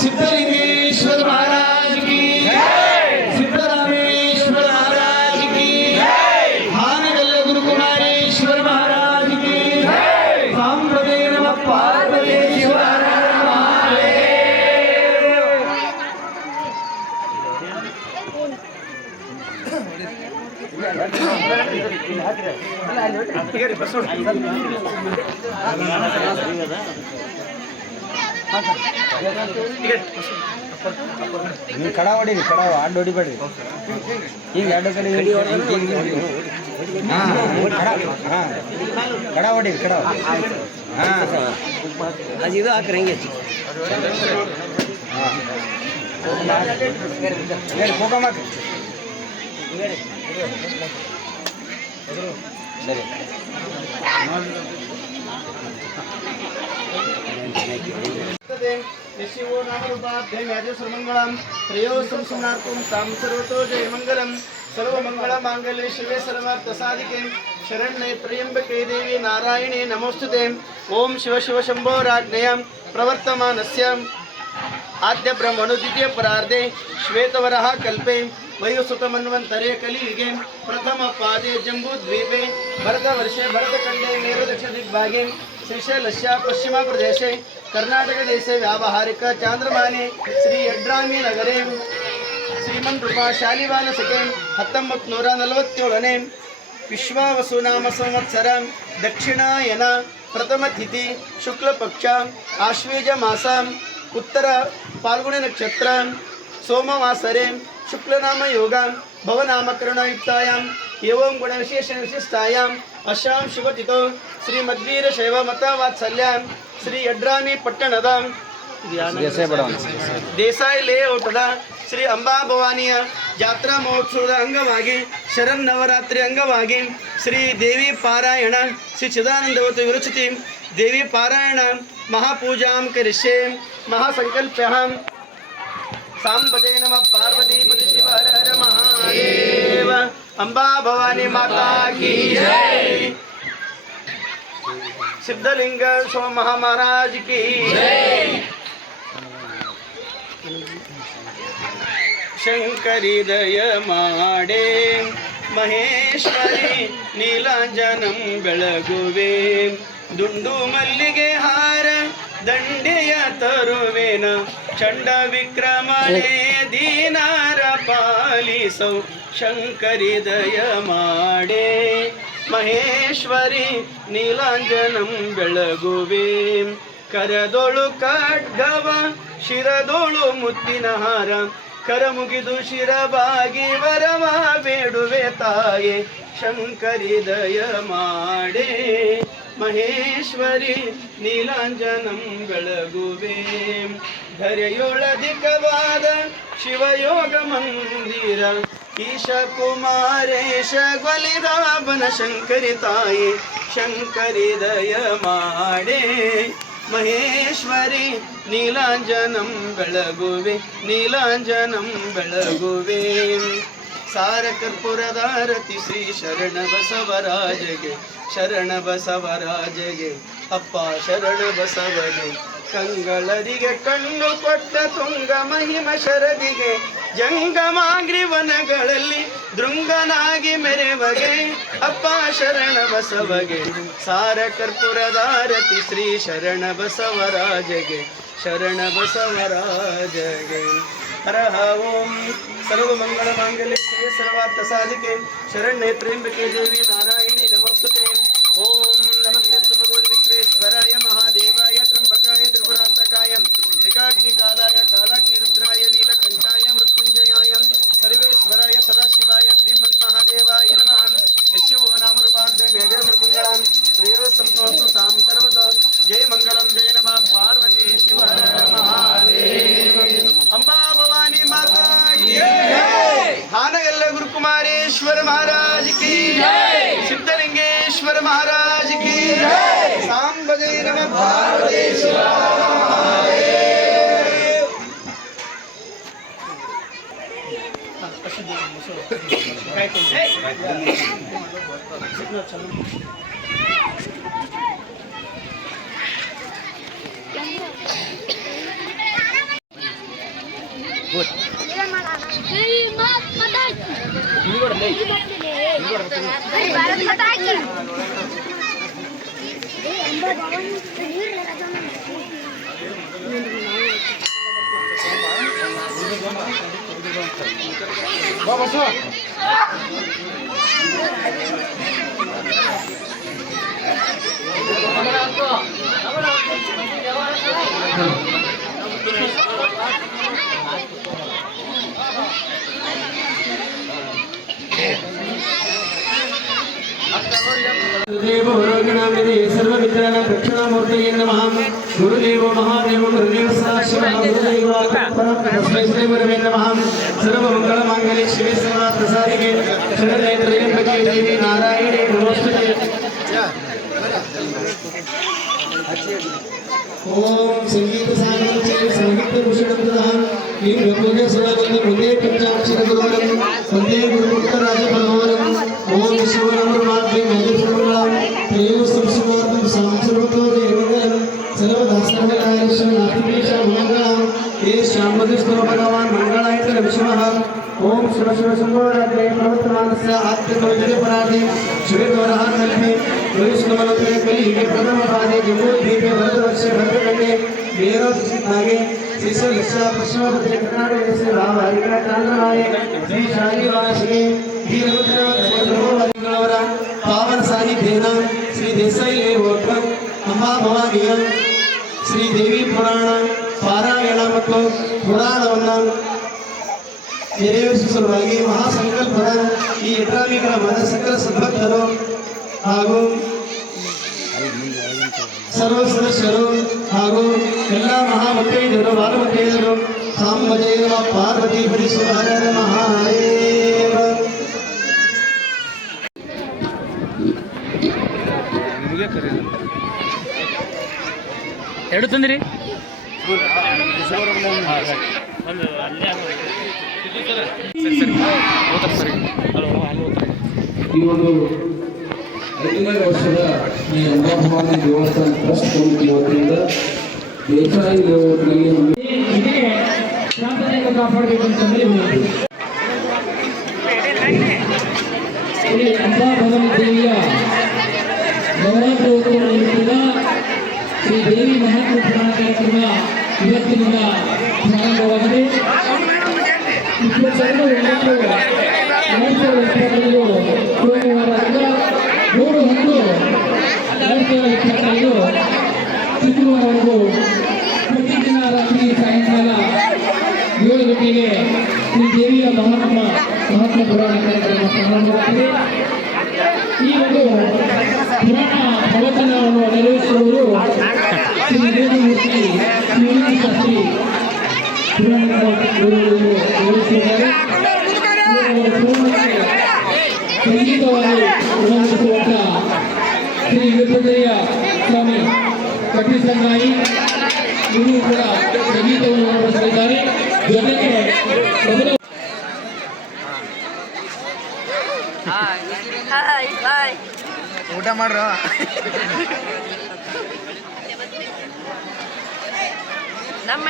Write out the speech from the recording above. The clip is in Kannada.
సిద్ధలింగేశ్వర మహారాజుకి సిద్ధరామేశ్వర మహారాజుకి హానగల్ల గురుకుమారేశ్వర మహారాజుకి సాంపదే నమ పార్వతేశ్వర అత్తగారి బస్సు కదా ನೀವು ಕಡ ಹೊಡೀರಿ ಕಡ ಅಡ್ಡ ಹೊಡಿಬೇಡ್ರಿ ಈಗ ಎರಡು ಕಡೆ ಹಿಂಗ್ ಹಿಂಗ್ ಹಿಂಗ್ ಹಿಂಗ್. ಹಾ ಕಡ ಹಾ ಕಡ ಹೊಡೀರಿ ಕಡ ಹಾ ಅದು ಇದು ಹಾಕ್ರಿ ಹೆಂಗೆ ಹೇಳಿ ಕೋಕಮ್ ಹಾಕ್ರಿ ಸರಿ यशिवो नामरूपाभ्यां याजसर्वमङ्गलं त्रयो संसुनार्पुं तां सर्वतो जयमङ्गलं सर्वमङ्गलमाङ्गल्ये शिवे सर्वार्थसाधिके शरण्ये त्र्यम्बके देवी नारायणे नमोऽस्तुते ॐ शिव शिव शम्भो राज्ञयां प्रवर्तमानस्य आद्य ब्रह्मणु ವಯೋಸುತಮನ್ವಂತರೆ ಕಲಿಗೆ ಪ್ರಥಮ ಪಾದೆ ಜಂಬೂ ದ್ವೀಪೆ ಭರತವರ್ಷೆ ಭರತಖಂಡೆ ಮೇರುದಕ್ಷ ದಿಗ್ಭಾಗೆ ಶ್ರೀಶೈಲಶ ಪಶ್ಚಿಮ ಪ್ರದೇಶ, ಕರ್ನಾಟಕ ದೇಶ, ವ್ಯಾವಹಾರಿಕ ಚಾಂದ್ರಮಾನೆ, ಶ್ರೀ ಯಡ್ರಾಮಿ ನಗರೆ ಶ್ರೀಮನ್ ರೂಪಾ ಶಾಲಿವಾನ ಸಕೆ ಹತ್ತೊಂಬತ್ತು ನೂರ ನಲವತ್ತೇಳನೇ, ವಿಶ್ವಾವಸುನಾಮ ಸಂವತ್ಸರ, ದಕ್ಷಿಣಾಯನ ಪ್ರಥಮ ತಿಥಿ ಶುಕ್ಲಪಕ್ಷ ಆಶ್ವೇಜ ಮಾಸ, ಉತ್ತರ ಪಾಲ್ಗುಣ ನಕ್ಷತ್ರ, ಸೋಮವಾಸರೆ ಶುಕ್ಲನಾಮ ಯೋಗ ಭವನಾಮಕರಣಯುಕ್ತಾಯಾಮ್ ಏವಂ ಗುಣವಿಶೇಷ ವಿಶಿಷ್ಟಾಯಾಮ್ ಅಶಾಂ ಶುಭತಿತೋ ಶ್ರೀ ಮದ್ವೀರ ಶೈವ ಮತ ವಾತ್ಸಲ್ಯ ಶ್ರೀ ಯಡ್ರಾನಿ ಪಟ್ಟಣದ ದೇಸಾಯಿ ಲೇಔಟದ ಶ್ರೀ ಅಂಬಾ ಭವಾನಿಯ ಜಾತ್ರಾ ಮಹೋತ್ಸವದ ಅಂಗವಾಗಿ ಶರನ್ನವರಾತ್ರಿ ಅಂಗವಾಗಿ ಶ್ರೀ ದೇವಿ ಪಾರಾಯಣ ಶ್ರೀ ಚಿದಾನಂದವತಿ ವಿರುಚಿತಿ ದೇವಿ ಪಾರಾಯಣ ಮಹಾಪೂಜಾಂ ಕರಿಷ್ಯೆ ಮಹಾಸಂಕಲ್ಪ್ಯ ಸಾಂಬಜಯ ನಮ ಪಾರ್ವತಿ ಪತಿ ಶಿವ ಹರ ಹರ ಮಹಾದೇವ ಅಂಬಾ ಭವಾನಿ ಮಾತಾ ಕೀ ಜೈ ಸಿದ್ಧಲಿಂಗ ಸ್ವ ಮಹಾರಾಜ್ ಕಿ ಶಂಕರಿದಯ ಮಾಡೆ ಮಹೇಶ್ವರಿ ನೀಲಾಂಜನಂ ಬೆಳಗುವೆ ದುಂಡು ಮಲ್ಲಿಗೆ ಹಾರ ದಂಡೆಯ ತರುವೆನ ಚಂಡ ವಿಕ್ರಮಣೆ ದೀನಾರ ಪಾಲಿಸೌ ಶಂಕರಿದಯ ಮಾಡೆ. ಮಹೇಶ್ವರಿ ನೀಲಾಂಜನಂ ಬೆಳಗುವೆ. ಕರದೊಳು ಖಡ್ಗವ, ಶಿರದೊಳು ಮುತ್ತಿನ ಹಾರ ಕರ ಮುಗಿದು ಶಿರವಾಗಿ ವರವ ಬೇಡುವೆ ತಾಯೆ ಶಂಕರಿದಯ ಮಾಡೆ. ಮಹೇಶ್ವರಿ ನೀಲಾಂಜನಂ ಬೆಳಗುವೆ. ಧರೆಯೊಳಧಿಕವಾದ ಶಿವಯೋಗ ಮಂದಿರ. ಈಶ ಕುಮಾರೇಶ ಗೊಲಿದಾಬನ ಶಂಕರಿ ತಾಯಿ ಶಂಕರಿದಯ ಮಾಡೆ. ಮಹೇಶ್ವರಿ ನೀಲಾಂಜನಂ ಬೆಳಗುವೆ ನೀಲಾಂಜನಂ ಬೆಳಗುವೆ. ಸಾರ ಕರ್ಪುರದಾರತಿ ಶ್ರೀ ಶರಣ ಬಸವರಾಜಗೆ ಶರಣ ಬಸವರಾಜಗೆ ಅಪ್ಪ ಶರಣ ಬಸವಗೆ ಕಂಗಳರಿಗೆ ಕಣ್ಣು ಕೊಟ್ಟ ತುಂಗ ಮಹಿಮ ಶರದಿಗೆ, ಜಂಗಮಾಗ್ರಿ ವನಗಳಲ್ಲಿ ದೃಂಗನಾಗಿ ಮೆರೆವಗೆ, ಅಪ್ಪ ಶರಣ ಬಸವಗೆ ಸಾರ ಕರ್ಪುರದಾರತಿ ಶ್ರೀ ಶರಣ ಬಸವರಾಜಗೆ ಶರಣ ಬಸವರಾಜಗೆ हर ओम सर्व मंगल मांगल्य सर्वात साधिके शरण त्र्यंबके देवी नारायण। सिद्धलिंगेश्वर महाराज की सिद्धलिंगेश्वर महाराज की सांब पार्वती Good. বাবা সব Thank you. గురుదేవో రోగిణాం నిధి సర్వ విద్యానాం దక్షిణామూర్తయే నమః. గురుదేవో మహాదేవో గురుదేవ సాక్షిణ గురుదేవో పరమ తస్మై శ్రీ గురవే నమః. సర్వ మంగళ మాంగళ్య శివే సర్వ ప్రసాదికే. శరణే త్రయంబకే దేవి నారాయణే నమోస్తుతే. ఓం సంగీత సాగరం సంగీత భూషణం దదాం పంచాక్షర గురువరం. వందే గురుముఖ రాజ పరమవరం. ఓం శివనమ మాధ్యం ಪರಾಧೆ ಶ್ವೇತವರಹ ಕಲ್ಪೆ ವೈಷ್ಣವನಂತರ ಕಲಿಗೆ ಪ್ರಥಮ ಪಾದೆ ಜಮ್ಮು ದ್ವೀಪೆ ಭರತವರ್ಷೆ ಭರತಖಂಡೆ ಮೇರೋ ಹಾಗೆ ಶಿಶು ಲಕ್ಷ ಪಶ್ಚಿಮ ಭದ್ರ ಕರ್ನಾಟಕ ದೇಶದ ಭಾವ ಹರಿಕರ ಚಾಂದ್ರಮಾನೆ ಶ್ರೀ ಶಾಲಿವಾಸಿಗೆ ವೀರಭದ್ರವರ ಪಾವನ ಸಾನ್ನಿಧ್ಯೇನ ಶ್ರೀ ದೇಸಾಯಿ ಲೇಔಟ್ ಅಂಬಾ ಭವಾನಿಯ ಶ್ರೀ ದೇವಿ ಪುರಾಣ ಪಾರಾಯಣ ಮತ್ತು ಪುರಾಣವನ್ನು ನೆರವೇರಿಸುವ ಸಲುವಾಗಿ ಮಹಾಸಂಕಲ್ಪದ ಈ ಯತ್ರಾಮಿ ಗ್ರಾಮದ ಸಕಲ ಸದ್ಭಕ್ತರು ಹಾಗೂ ಸರ್ವ ಸದಸ್ಯರು ಹಾಗೂ ಎಲ್ಲ ಮಹಾಮುತ್ತೈದರು ಬಾಲಮುತ್ತೈದರು ಸಾಂಬಜೇವ ಪಾರ್ವತಿ ಪರಿಸುವ ಮಹಾದೇವ ಎರಡು ತಂದಿರಿ? ಈ ಒಂದು ಐದನೇ ವರ್ಷದ ಈ ಅಂಬಾಭವಾನಿ ದೇವಸ್ಥಾನ ಟ್ರಸ್ಟ್ ಕಮಿಟಿ ವತಿಯಿಂದ ದೇಸಾಯಿ ಶಾಂತತೆಯನ್ನು ಕಾಪಾಡಬೇಕು ಅಂತಂದ್ರೆ ಅಂಬಾಭವಾನಿ ನವರಾತ್ರೋತ್ಸವ ನಿಮಿತ್ತದ ಶ್ರೀ ದೇವಿ ಮಹಾತ್ಮ ಪುರಾಣ ಕಾರ್ಯಕ್ರಮ ಇವತ್ತಿನಿಂದ ಪ್ರಾರಂಭವಾಗಿದೆ. ಇಪ್ಪತ್ತೆರಡು ಒಂಬತ್ತು ಎರಡು ಸಾವಿರದ ಮೂರು ಹತ್ತು ಇಪ್ಪತ್ತೈದು ಶುಕ್ರವಾರವರೆಗೂ ಪ್ರತಿದಿನ ರಾತ್ರಿ ಸಾಯಂಕಾಲ ಏಳು ಗಂಟೆಗೆ ಶ್ರೀ ದೇವಿಯ ಮಹಾತ್ಮ ಮಹಾತ್ಮ ಪುರಾಣ ಕಾರ್ಯಕ್ರಮ ಪ್ರಾರಂಭವಾಗಿದೆ ಈ ಒಂದು పురాణ ప్రవచనాలను నెరవేర్చుకోరు శ్రీ వేదమూర్తి శ్రీనాథ శాస్త్రి పురాణ గురువులు నెరవేర్చుకున్నారు సంగీత వారు ಊಟ ಮಾಡ್ರ? ನಮ್ಮ